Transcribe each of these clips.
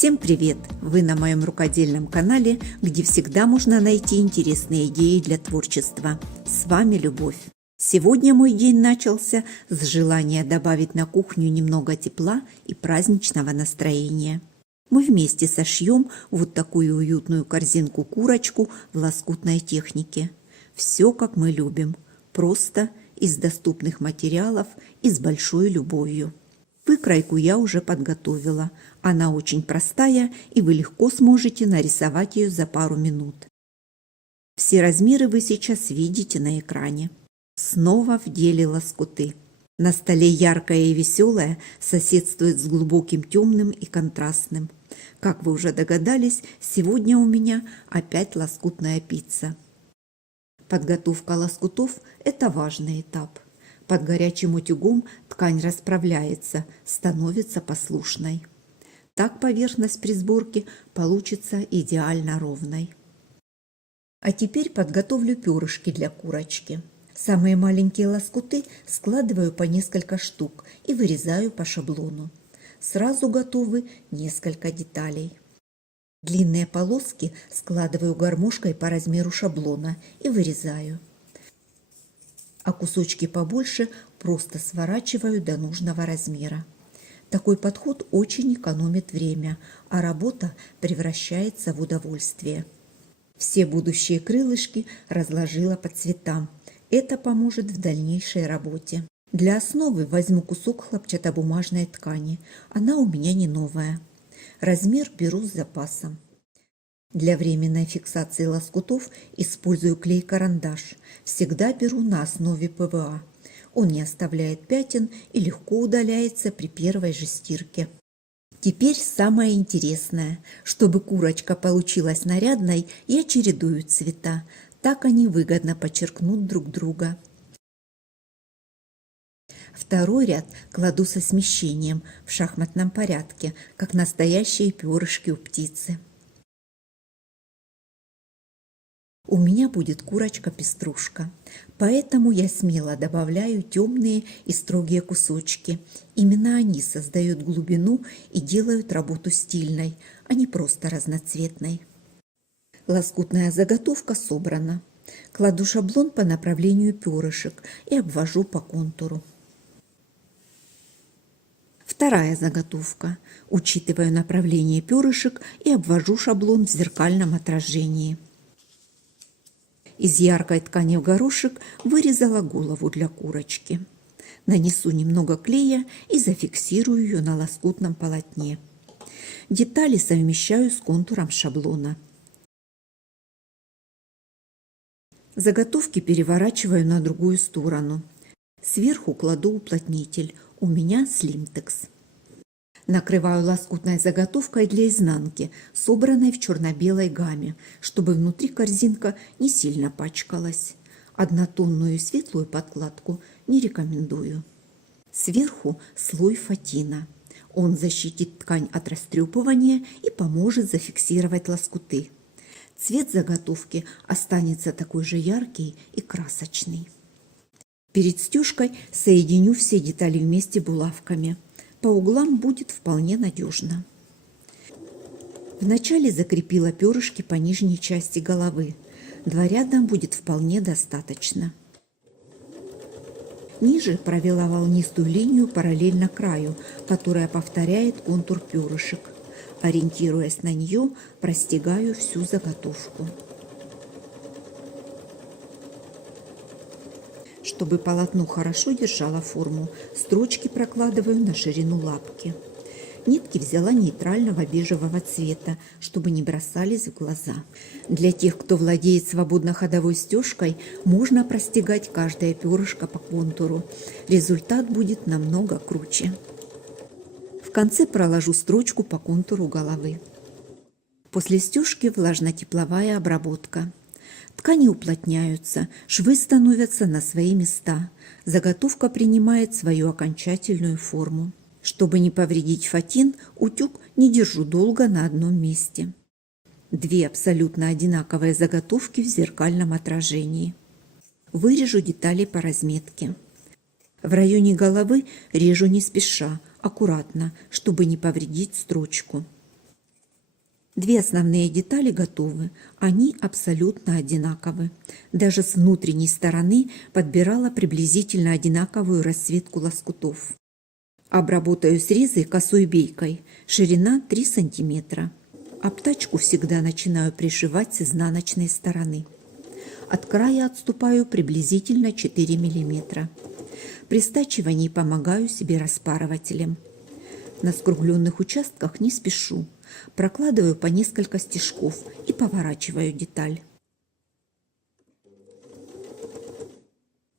Всем привет! Вы на моем рукодельном канале, где всегда можно найти интересные идеи для творчества. С вами Любовь. Сегодня мой день начался с желания добавить на кухню немного тепла и праздничного настроения. Мы вместе сошьем вот такую уютную корзинку-курочку в лоскутной технике. Все, как мы любим. Просто, из доступных материалов и с большой любовью. Выкройку я уже подготовила. Она очень простая, и вы легко сможете нарисовать ее за пару минут. Все размеры вы сейчас видите на экране. Снова в деле лоскуты. На столе яркое и веселое соседствует с глубоким темным и контрастным. Как вы уже догадались, сегодня у меня опять лоскутная пицца. Подготовка лоскутов – это важный этап. Под горячим утюгом ткань расправляется, становится послушной. Так поверхность при сборке получится идеально ровной. А теперь подготовлю перышки для курочки. Самые маленькие лоскуты складываю по несколько штук и вырезаю по шаблону. Сразу готовы несколько деталей. Длинные полоски складываю гармошкой по размеру шаблона и вырезаю. А кусочки побольше просто сворачиваю до нужного размера. Такой подход очень экономит время, а работа превращается в удовольствие. Все будущие крылышки разложила по цветам. Это поможет в дальнейшей работе. Для основы возьму кусок хлопчатобумажной ткани. Она у меня не новая. Размер беру с запасом. Для временной фиксации лоскутов использую клей-карандаш. Всегда беру на основе ПВА. Он не оставляет пятен и легко удаляется при первой же стирке. Теперь самое интересное. Чтобы курочка получилась нарядной, я чередую цвета. Так они выгодно подчеркнут друг друга. Второй ряд кладу со смещением в шахматном порядке, как настоящие перышки у птицы. У меня будет курочка-пеструшка, поэтому я смело добавляю темные и строгие кусочки. Именно они создают глубину и делают работу стильной, а не просто разноцветной. Лоскутная заготовка собрана. Кладу шаблон по направлению перышек и обвожу по контуру. Вторая заготовка. Учитываю направление перышек и обвожу шаблон в зеркальном отражении. Из яркой ткани в горошек вырезала голову для курочки. Нанесу немного клея и зафиксирую ее на лоскутном полотне. Детали совмещаю с контуром шаблона. Заготовки переворачиваю на другую сторону. Сверху кладу уплотнитель. У меня слимтекс. Накрываю лоскутной заготовкой для изнанки, собранной в черно-белой гамме, чтобы внутри корзинка не сильно пачкалась. Однотонную и светлую подкладку не рекомендую. Сверху слой фатина. Он защитит ткань от растрепывания и поможет зафиксировать лоскуты. Цвет заготовки останется такой же яркий и красочный. Перед стежкой соединю все детали вместе булавками. По углам будет вполне надежно. Вначале закрепила перышки по нижней части головы. 2 ряда будет вполне достаточно. Ниже провела волнистую линию параллельно краю, которая повторяет контур перышек. Ориентируясь на нее, простегаю всю заготовку. Чтобы полотно хорошо держало форму, строчки прокладываю на ширину лапки. Нитки взяла нейтрального бежевого цвета, чтобы не бросались в глаза. Для тех, кто владеет свободно ходовой стежкой, можно простегать каждое перышко по контуру. Результат будет намного круче. В конце проложу строчку по контуру головы. После стежки влажно-тепловая обработка. Ткани уплотняются, швы становятся на свои места. Заготовка принимает свою окончательную форму. Чтобы не повредить фатин, утюг не держу долго на одном месте. 2 абсолютно одинаковые заготовки в зеркальном отражении. Вырежу детали по разметке. В районе головы режу не спеша, аккуратно, чтобы не повредить строчку. Две основные детали готовы, они абсолютно одинаковы. Даже с внутренней стороны подбирала приблизительно одинаковую расцветку лоскутов. Обработаю срезы косой бейкой, ширина 3 см. Обтачку всегда начинаю пришивать с изнаночной стороны. От края отступаю приблизительно 4 мм. При стачивании помогаю себе распарывателем. На скругленных участках не спешу. Прокладываю по несколько стежков и поворачиваю деталь.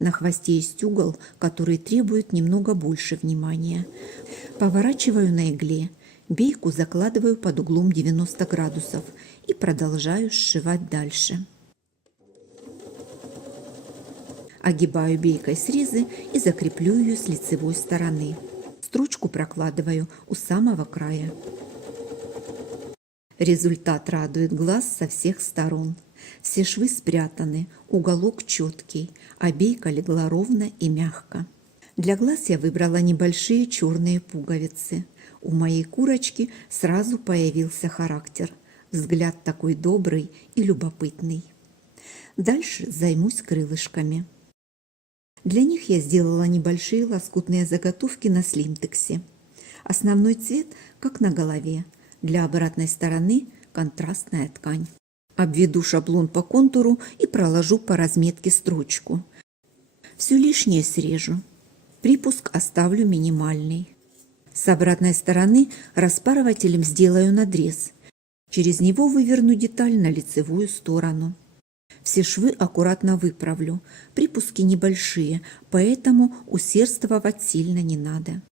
На хвосте есть угол, который требует немного больше внимания. Поворачиваю на игле, бейку закладываю под углом 90 градусов и продолжаю сшивать дальше. Огибаю бейкой срезы и закреплю ее с лицевой стороны. Строчку прокладываю у самого края. Результат радует глаз со всех сторон. Все швы спрятаны, уголок четкий, а бейка легла ровно и мягко. Для глаз я выбрала небольшие черные пуговицы. У моей курочки сразу появился характер. Взгляд такой добрый и любопытный. Дальше займусь крылышками. Для них я сделала небольшие лоскутные заготовки на слимтексе. Основной цвет, как на голове. Для обратной стороны контрастная ткань. Обведу шаблон по контуру и проложу по разметке строчку. Все лишнее срежу. Припуск оставлю минимальный. С обратной стороны распарывателем сделаю надрез. Через него выверну деталь на лицевую сторону. Все швы аккуратно выправлю. Припуски небольшие, поэтому усердствовать сильно не надо.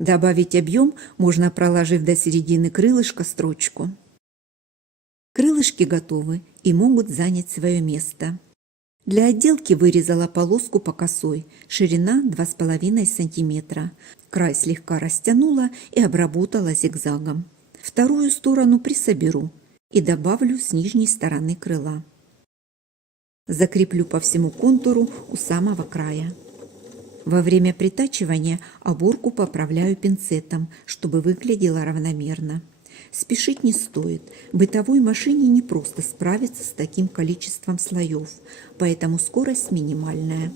Добавить объем можно, проложив до середины крылышка строчку. Крылышки готовы и могут занять свое место. Для отделки вырезала полоску по косой, ширина 2,5 см. Край слегка растянула и обработала зигзагом. Вторую сторону присоберу и добавлю с нижней стороны крыла. Закреплю по всему контуру у самого края. Во время притачивания оборку поправляю пинцетом, чтобы выглядело равномерно. Спешить не стоит. Бытовой машине не просто справиться с таким количеством слоев, поэтому скорость минимальная.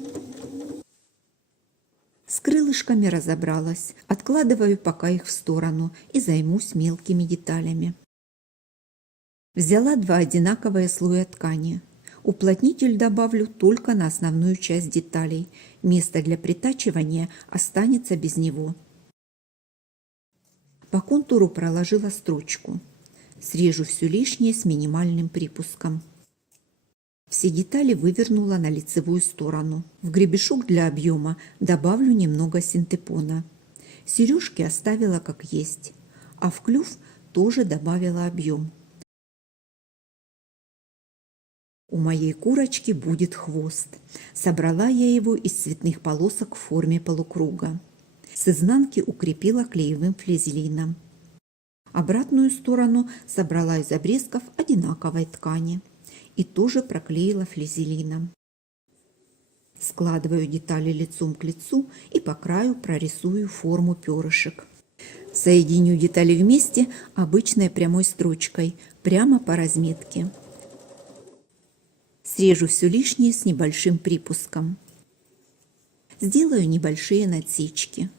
С крылышками разобралась. Откладываю пока их в сторону и займусь мелкими деталями. Взяла 2 одинаковые слоя ткани. Уплотнитель добавлю только на основную часть деталей. Место для притачивания останется без него. По контуру проложила строчку. Срежу все лишнее с минимальным припуском. Все детали вывернула на лицевую сторону. В гребешок для объема добавлю немного синтепона. Сережки оставила как есть, а в клюв тоже добавила объем. У моей курочки будет хвост. Собрала я его из цветных полосок в форме полукруга. С изнанки укрепила клеевым флизелином. Обратную сторону собрала из обрезков одинаковой ткани и тоже проклеила флизелином. Складываю детали лицом к лицу и по краю прорисую форму перышек. Соединю детали вместе обычной прямой строчкой, прямо по разметке. Срежу все лишнее с небольшим припуском. Сделаю небольшие надсечки.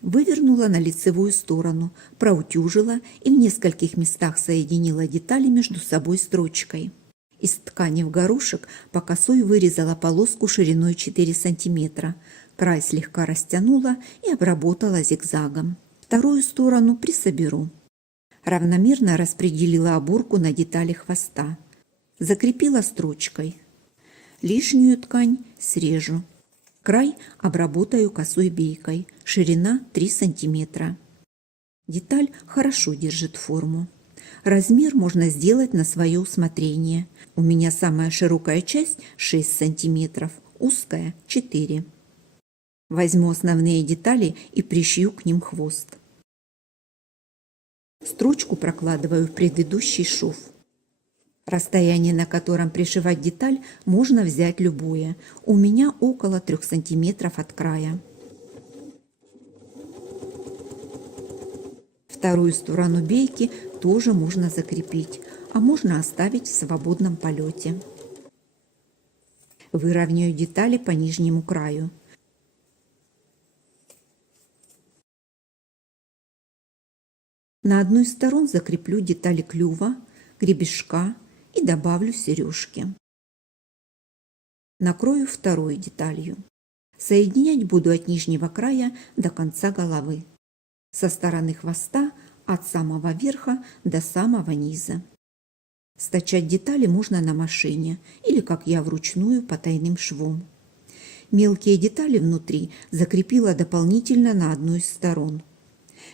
Вывернула на лицевую сторону, проутюжила и в нескольких местах соединила детали между собой строчкой. Из ткани в горошек по косой вырезала полоску шириной 4 см. Край слегка растянула и обработала зигзагом. Вторую сторону присоберу. Равномерно распределила оборку на детали хвоста. Закрепила строчкой. Лишнюю ткань срежу. Край обработаю косой бейкой. Ширина 3 см. Деталь хорошо держит форму. Размер можно сделать на свое усмотрение. У меня самая широкая часть 6 см, узкая 4. Возьму основные детали и пришью к ним хвост. Строчку прокладываю в предыдущий шов. Расстояние, на котором пришивать деталь, можно взять любое. У меня около 3 см от края. Вторую сторону бейки тоже можно закрепить, а можно оставить в свободном полете. Выровняю детали по нижнему краю. На одну из сторон закреплю детали клюва, гребешка и добавлю сережки. Накрою второй деталью. Соединять буду от нижнего края до конца головы. Со стороны хвоста от самого верха до самого низа. Стачать детали можно на машине или, как я, вручную потайным швом. Мелкие детали внутри закрепила дополнительно на одну из сторон.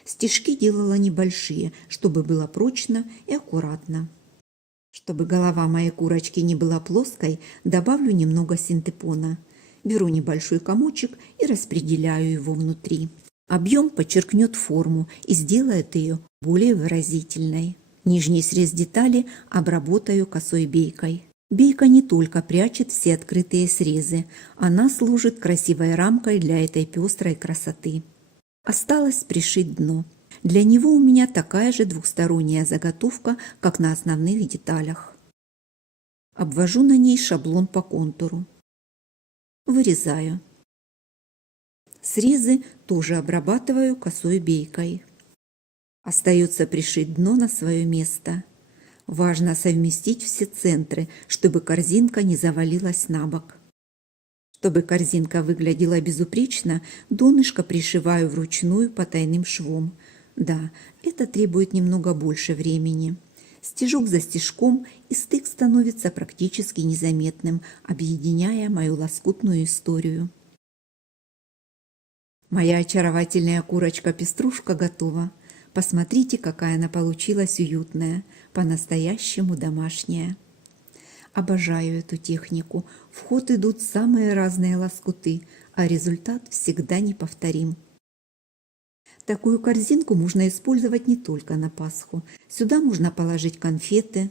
Стежки делала небольшие, чтобы было прочно и аккуратно. Чтобы голова моей курочки не была плоской, добавлю немного синтепона. Беру небольшой комочек и распределяю его внутри. Объем подчеркнет форму и сделает ее более выразительной. Нижний срез детали обработаю косой бейкой. Бейка не только прячет все открытые срезы, она служит красивой рамкой для этой пестрой красоты. Осталось пришить дно. Для него у меня такая же двухсторонняя заготовка, как на основных деталях. Обвожу на ней шаблон по контуру. Вырезаю. Срезы тоже обрабатываю косой бейкой. Остается пришить дно на свое место. Важно совместить все центры, чтобы корзинка не завалилась на бок. Чтобы корзинка выглядела безупречно, донышко пришиваю вручную потайным швом. Да, это требует немного больше времени. Стежок за стежком, и стык становится практически незаметным, объединяя мою лоскутную историю. Моя очаровательная курочка-пеструшка готова. Посмотрите, какая она получилась уютная, по-настоящему домашняя. Обожаю эту технику. В ход идут самые разные лоскуты, а результат всегда неповторим. Такую корзинку можно использовать не только на Пасху. Сюда можно положить конфеты,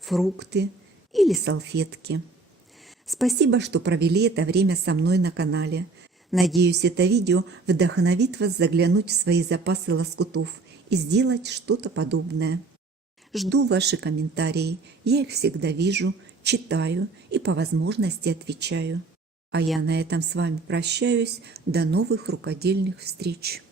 фрукты или салфетки. Спасибо, что провели это время со мной на канале. Надеюсь, это видео вдохновит вас заглянуть в свои запасы лоскутов и сделать что-то подобное. Жду ваши комментарии, я их всегда вижу, читаю и по возможности отвечаю. А я на этом с вами прощаюсь, до новых рукодельных встреч.